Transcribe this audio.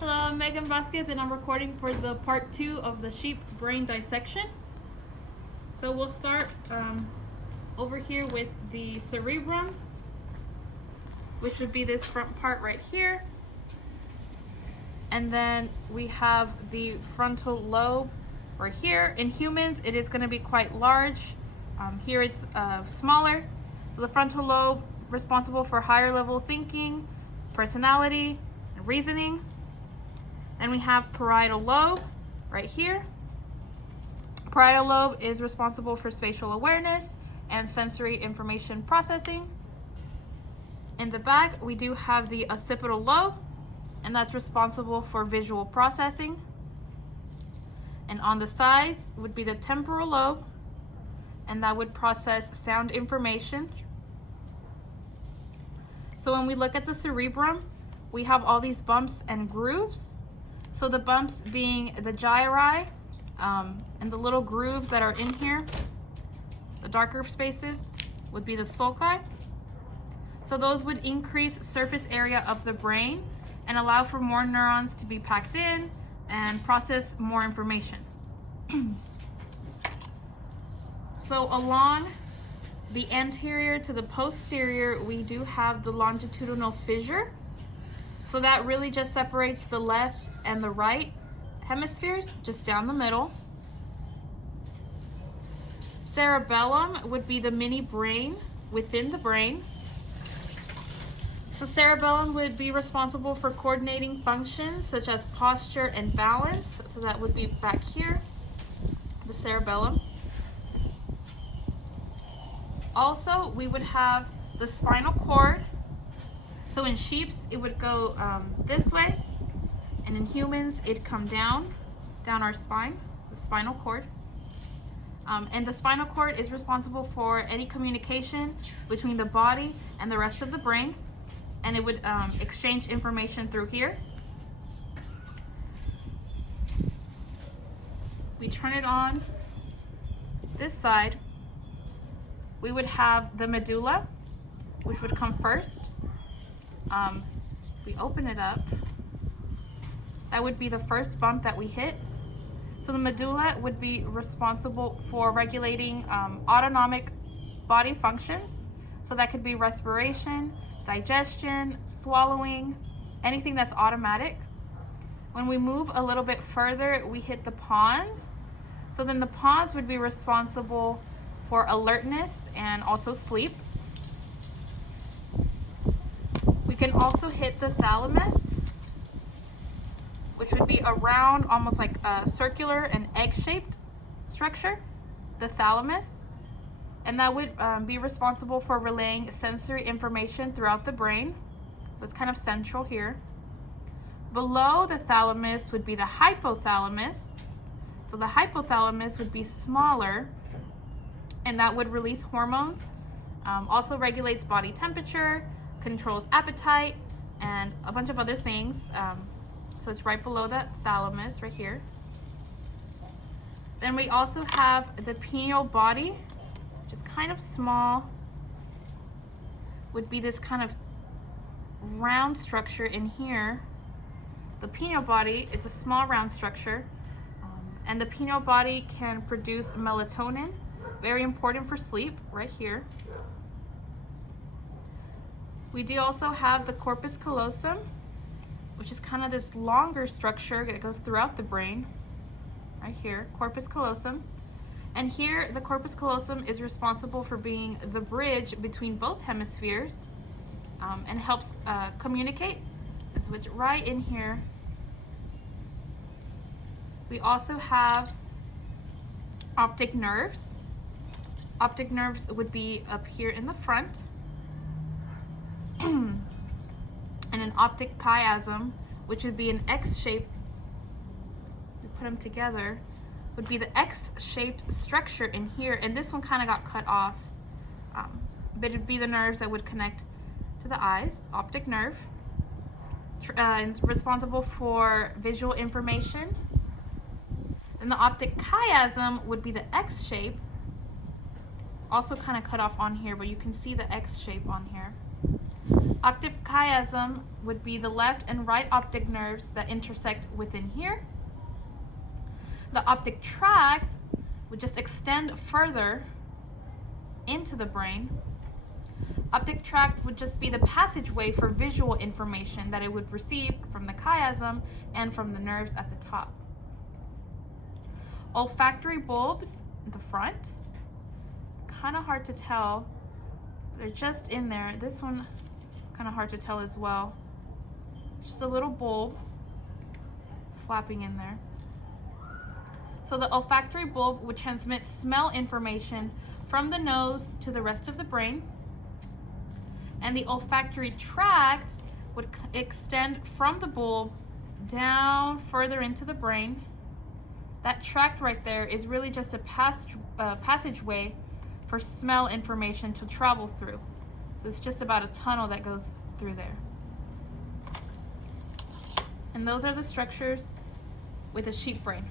Hello, I'm Megan Vazquez, and I'm recording for the part 2 of the sheep brain dissection. So we'll start over here with the cerebrum, which would be this front part right here. And then we have the frontal lobe right here. In humans, it is going to be quite large. Here it's smaller. So the frontal lobe, responsible for higher level thinking, personality, and reasoning. Then we have parietal lobe right here. Parietal lobe is responsible for spatial awareness and sensory information processing. In the back, we do have the occipital lobe, and that's responsible for visual processing. And on the sides would be the temporal lobe, and that would process sound information. So when we look at the cerebrum, we have all these bumps and grooves. So the bumps being the gyri, and the little grooves that are in here, the darker spaces, would be the sulci. So those would increase surface area of the brain and allow for more neurons to be packed in and process more information. So along the anterior to the posterior, we do have the longitudinal fissure. So that really just separates the left and the right hemispheres, just down the middle. Cerebellum would be the mini brain within the brain. So cerebellum would be responsible for coordinating functions such as posture and balance. So that would be back here, the cerebellum. Also, we would have the spinal cord. So in sheep, it would go this way, and in humans, it'd come down our spine, the spinal cord. And the spinal cord is responsible for any communication between the body and the rest of the brain, and it would exchange information through here. We turn it on this side, we would have the medulla, which would come first. We open it up, that would be the first bump that we hit. So the medulla would be responsible for regulating autonomic body functions. So that could be respiration, digestion, swallowing, anything that's automatic. When we move a little bit further, we hit the pons. So then the pons would be responsible for alertness and also sleep. We can also hit the thalamus, which would be a round, almost like a circular and egg-shaped structure, the thalamus. And that would be responsible for relaying sensory information throughout the brain. So it's kind of central here. Below the thalamus would be the hypothalamus. So the hypothalamus would be smaller, and that would release hormones, also regulates body temperature, controls appetite, and a bunch of other things. So it's right below that thalamus right here. Then we also have the pineal body, which is kind of small, would be this kind of round structure in here. The pineal body, it's a small round structure, and the pineal body can produce melatonin, very important for sleep, right here. We do also have the corpus callosum, which is kind of this longer structure that goes throughout the brain, right here, corpus callosum. And here, the corpus callosum is responsible for being the bridge between both hemispheres, and helps communicate. So it's right in here. We also have optic nerves. Optic nerves would be up here in the front. And an optic chiasm, which would be an X-shaped, we put them together, would be the X-shaped structure in here, and this one kind of got cut off, but it'd be the nerves that would connect to the eyes. Optic nerve, it's responsible for visual information. And the optic chiasm would be the X shape, also kind of cut off on here, but you can see the X shape on here. Optic chiasm would be the left and right optic nerves that intersect within here. The optic tract would just extend further into the brain. Optic tract would just be the passageway for visual information that it would receive from the chiasm and from the nerves at the top. Olfactory bulbs in the front, kind of hard to tell. They're just in there. This one, kind of hard to tell as well. Just a little bulb flapping in there. So the olfactory bulb would transmit smell information from the nose to the rest of the brain. And the olfactory tract would extend from the bulb down further into the brain. That tract right there is really just a passageway for smell information to travel through. So it's just about a tunnel that goes through there. And those are the structures with a sheep brain.